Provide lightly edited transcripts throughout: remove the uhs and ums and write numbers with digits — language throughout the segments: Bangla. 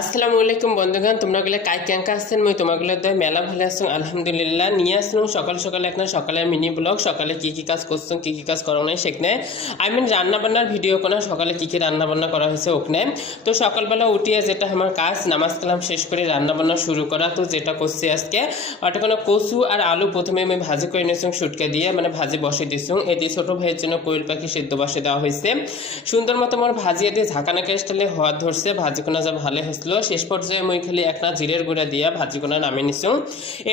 আসসালামু আলাইকুম বন্ধুগণ, তোমরা গুলো কাই ক্যাঙ্কা আসছেন? মই তোমাগুলো দয় মেলা ভালো আছো আলহামদুলিল্লাহ। নিয়ে আসলাম সকাল সকালে একটা সকালের মিনি ব্লগ। সকালে কি কি কাজ করছো, কি কি কাজ করো নাই সেখানে রান্না বান্নার ভিডিও কোনো সকালে কি কি রান্না বান্না করা হয়েছে ওখানে। তো সকালবেলা উঠিয়ে যেটা আমার কাজ, নামাজ কালাম শেষ করে রান্না বান্না শুরু করা। তো যেটা করছি আজকে ওটা কোনো কচু আর আলু প্রথমে আমি ভাজি করে নিয়েছি সুটকে দিয়ে, মানে ভাজি বসে দিয়েছি। এটি ছোটো ভাইয়ের জন্য কোয়েল পাখি সেদ্ধ বসে দেওয়া হয়েছে। সুন্দর মতো আমার ভাজিয়ে দিয়ে ঝাঁকানাকে স্টাইলে হওয়া ধরছে। ভাজিকোনা যা ভালো হয়েছিল, শেষ পর্যায়ে মই খালি একটা জিরের গুঁড়া দিয়া ভাজিকোনা নামিয়ে নিছি।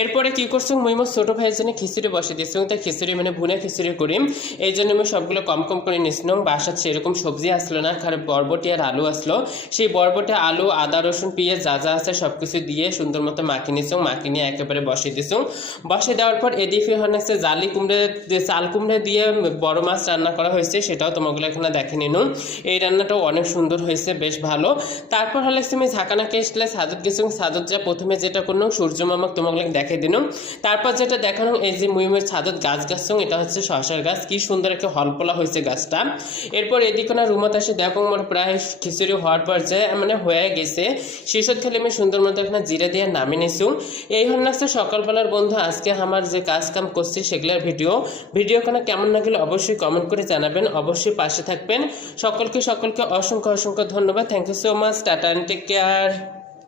এরপরে কি করছো, মই মোর ছোটো ভাইয়ের জন্য খিচুড়ি বসে দিয়েছি। তাই খিচুড়ি মানে ভুনা খিচুড়ি করি, এই জন্য আমি সবগুলো কম কম করে নিয়েছিলাম। বাসার সেরকম সবজি আসলো না, কারণ বরবটি আর আলু আসলো। সেই বরবটি আলু আদা রসুন পেঁয়াজ যা যা আছে সব কিছু দিয়ে সুন্দর মতো মাখিয়ে নিয়েছি। মাখিয়ে নিয়ে একেবারে বসে দিয়েছি। বসে দেওয়ার পর এদিকে হচ্ছে জালি কুমড়া চাল কুমড়া দিয়ে বড় মাছ রান্না করা হয়েছে, সেটাও তোমাগুলো এখানে দেখে নিন। এই রান্নাটাও অনেক সুন্দর হয়েছে, বেশ ভালো। তারপর হলে আমি ঝাঁকানাকে এসলে সাজত গেছি। সাজত যা প্রথমে যেটা করলাম সূর্য মামাক তোমাকে দেখে দিলাম। তারপর যেটা দেখানো, এই যে মুইমের ছাদত গাছ গাছছ, এটা হচ্ছে শশার গাছ। কি সুন্দর একটা হলপলা হয়েছে গাছটা। এরপর এদিকে না রুমত এসে দেখো মোর প্রায় খিচুড়ি হওয়ার পর যে মানে হয়ে গেছে, শেষত খালি আমি সুন্দর মতো এখানে জিরে দিয়ে নামিয়ে নিছি। এই হল লাগছে সকালবেলার বন্ধু আজকে আমার যে কাজ কাম করছি সেগুলোর ভিডিওখানে কেমন লাগলে অবশ্যই কমেন্ট করে জানাবেন, অবশ্যই পাশে থাকবেন। সকলকে অসংখ্য অসংখ্য ধন্যবাদ। Thank you so much. Tata, take care.